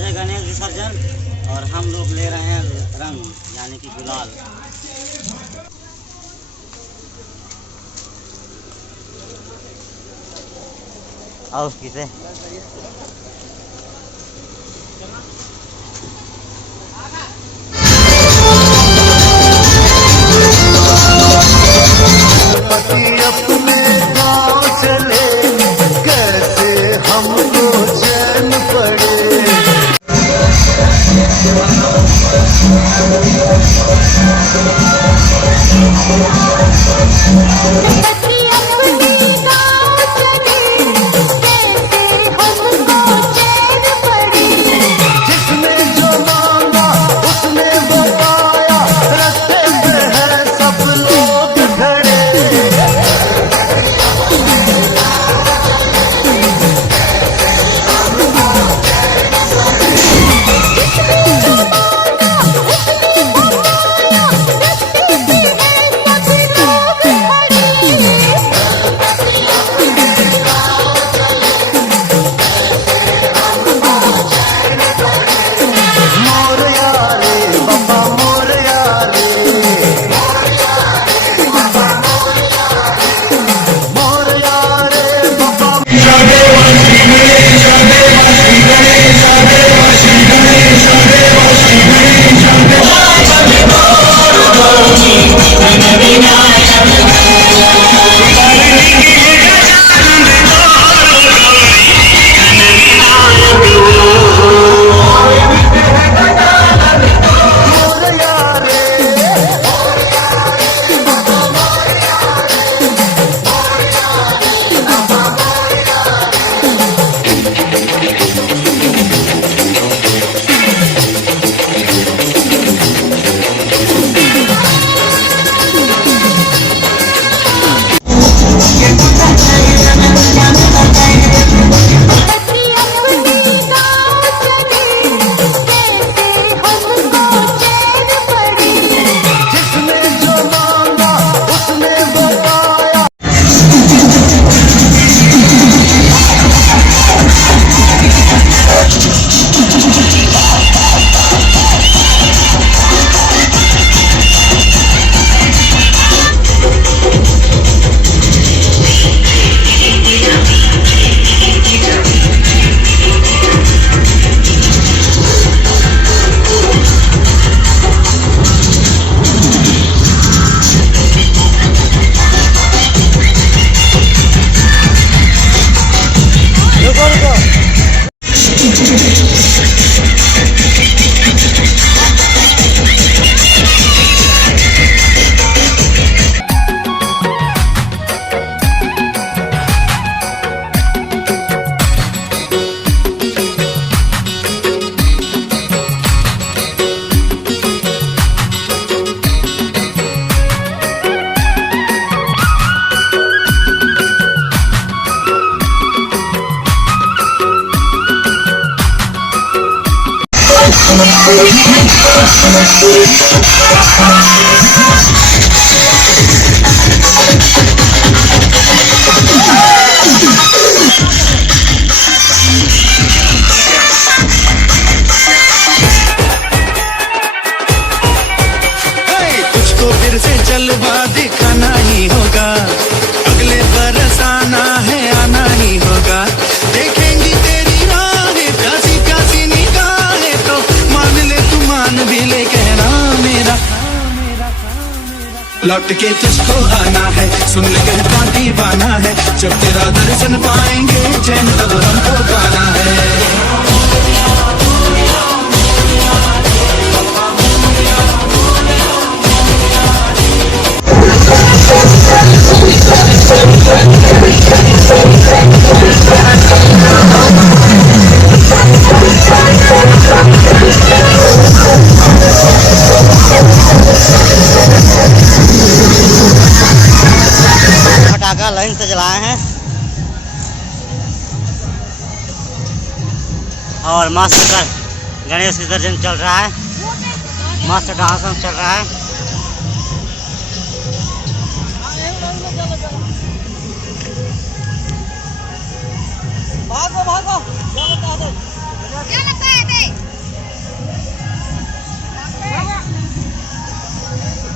आज है गणेश विसर्जन और हम लोग ले रहे हैं रंग यानी कि गुलाल। आओ उसकी से अपने गाँव चले कैसे हमको चैन पड़े। जिसने जो मांगा उसने बताया, रास्ते पे है सब लोग खड़े। तुझको फिर से जलवा दिखाना ही होगा, अगले बरस आना है आना ही होगा। देखेंगी तेरी राहें प्यासी प्यासी निगाहें तो मान ले तू मान भी ले कहना मेरा। लौट के तुझको आना है सुन ले कहता दीवाना है, जब तेरा दर्शन पाएंगे चैन तब हमको पाना है। पटाखा लाइन से जलाए हैं और मस्त गणेश विसर्जन चल रहा है, मस्त डांस चल रहा है। भागो भागो क्या लगता है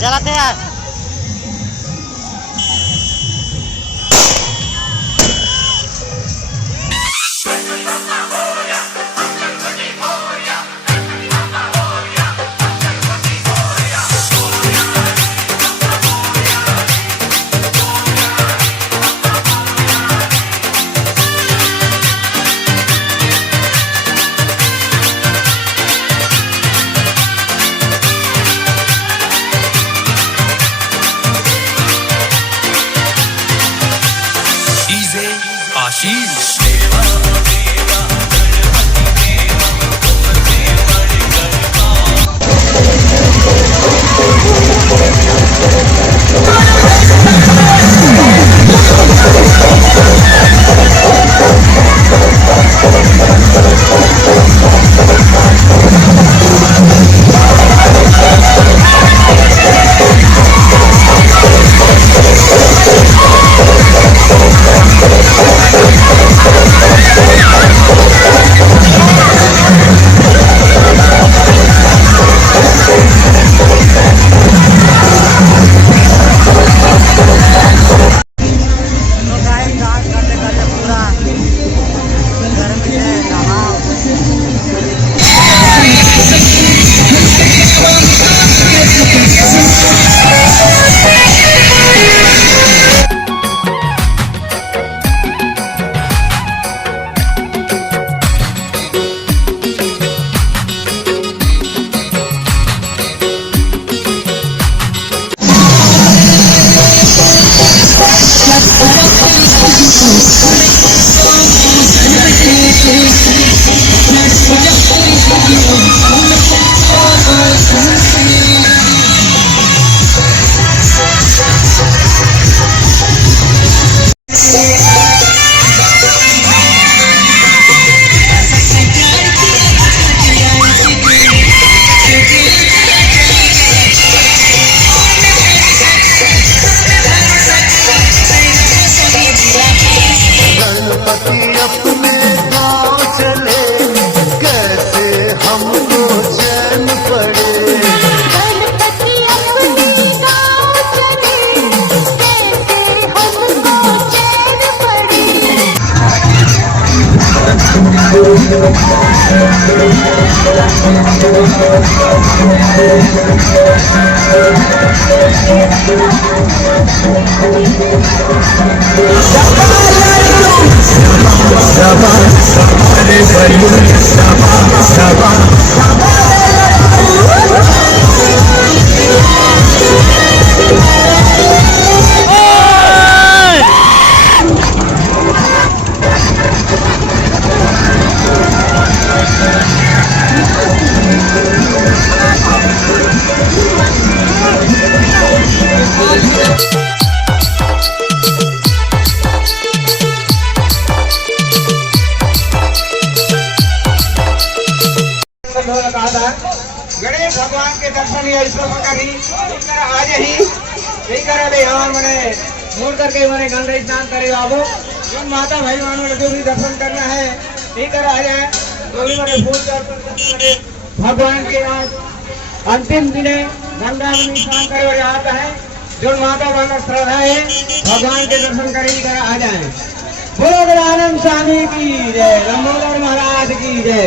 जलाते यार। आशीष अपने गाँव चले कैसे हमको चैन पड़े। गणपति अपने गाँव चले कैसे हमको चैन पड़े। गणेश भगवान के दर्शन ही ऐसा करी आज ही यही करे और मैंने मूड करके मैंने गंगा स्नान करे बाबू जो माता भाई मानो जो भी दर्शन करना है यही करा आ जाए जो भी मैंने फूल करे भगवान के आज अंतिम दिन गंगा में स्नान करे आता है जो माता बहन श्रद्धा है भगवान के दर्शन करे ही करा आ जाए। बोलो आनंद स्वामी की जय, लंबोदर महाराज की जय।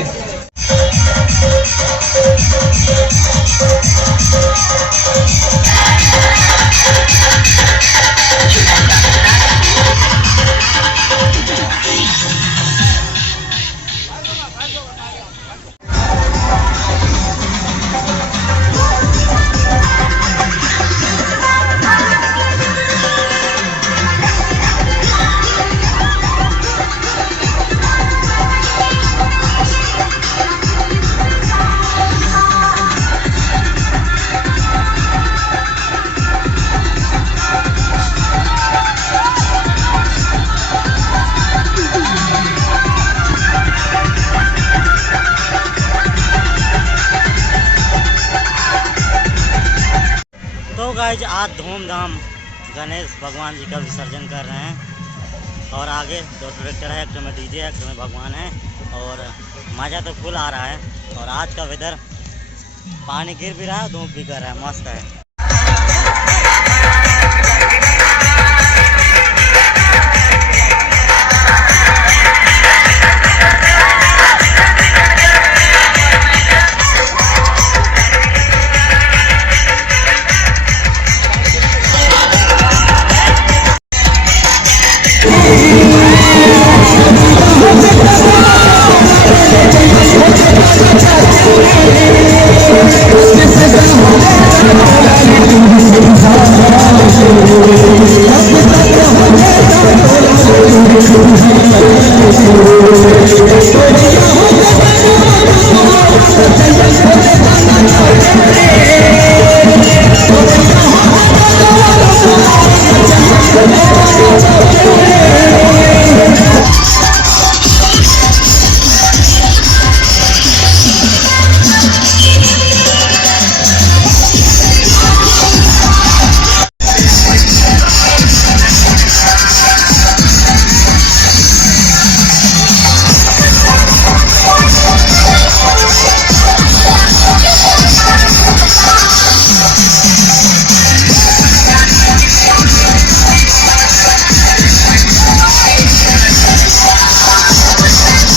गाइस आज धूमधाम गणेश भगवान जी का विसर्जन कर रहे हैं और आगे दो ट्रैक्टर है, एक में डीजे है, एक में भगवान है और मज़ा तो फुल आ रहा है। और आज का वेदर पानी गिर भी रहा है, धूप भी कर रहा है, मस्त है।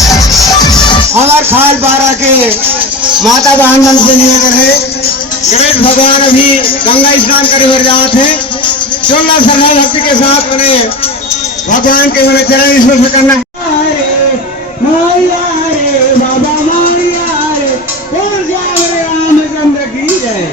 हमार खाल बारा के माता बहन से निवेदन है गणेश भगवान अभी गंगा स्नान करे हुए जात है चोला श्रद्धा भक्ति के साथ उन्हें भगवान के उन्हें चरण स्पर्श करना है। बाबा मारिया रे बोल जाओ रे रामचंद्र की जय।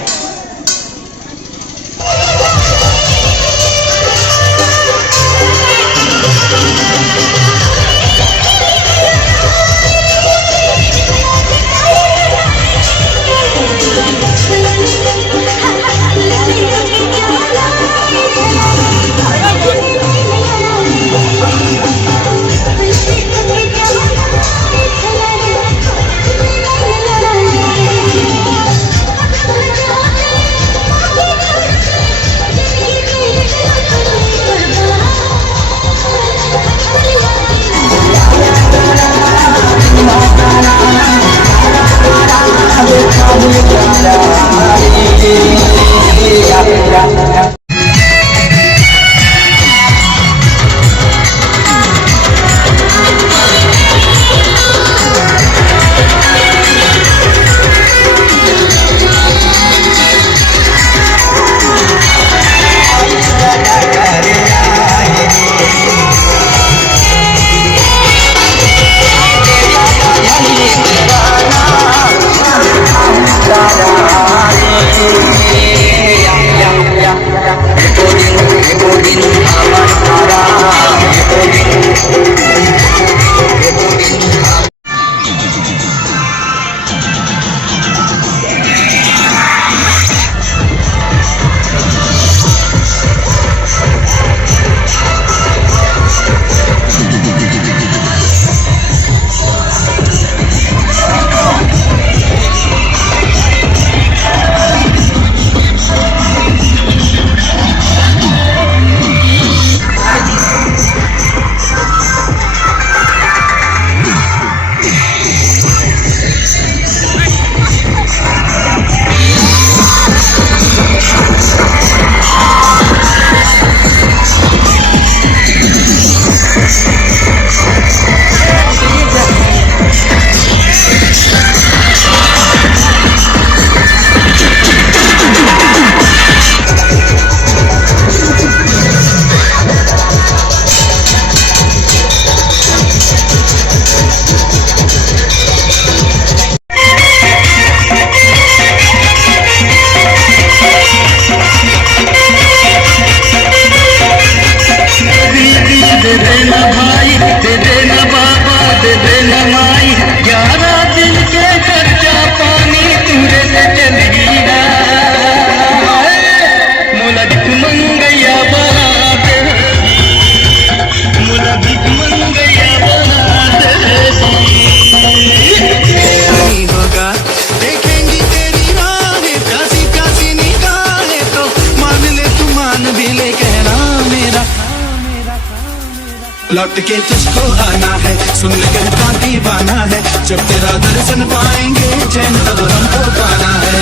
लौट के तुझको आना है, सुन कहता दीवाना है, जब तेरा दर्शन पाएंगे चैन तब हमको पाना है।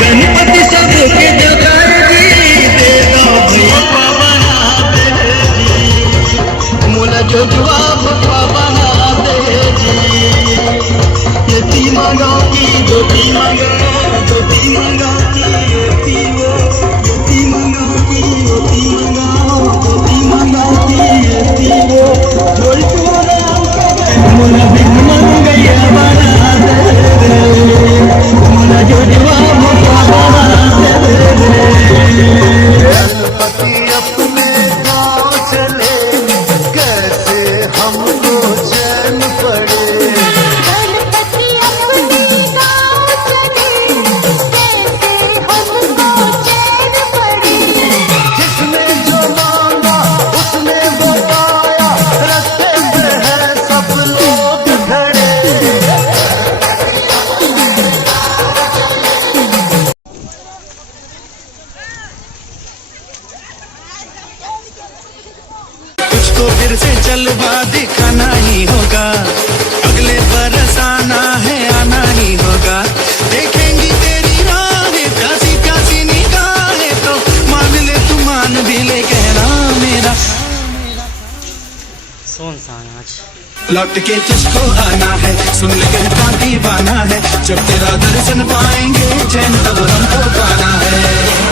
गणपति सब के धोती मंगाऊंगी धोती मंगा धोती मंगाऊंगी ये वो धोती मंगाऊंगी धोती मंगाओ धोती मंगाऊंगी ये वो जोई तुम्हारा मुना बिन मंगैया बना दे मुना जो जवाब बना दे पति अपने गाँव चले कैसे हमको चैन पड़े गणपति अपने गाँव चले कैसे हमको चैन पड़े जिसने जो मांगा उसने वो पाया रास्ते पे है सब लोग खड़े तुझको फिर से जलवा दिखाना ही होगा अगले बरस आना है आना ही होगा देखेंगी तेरी राहें प्यासी प्यासी निगाहें तो मान ले तू मान भी ले कहना मेरा सुनसान आज लौट के तुझको आना है सुन ले कहता दीवाना है जब तेरा दर्शन पाएंगे चैन तब हमको पाना है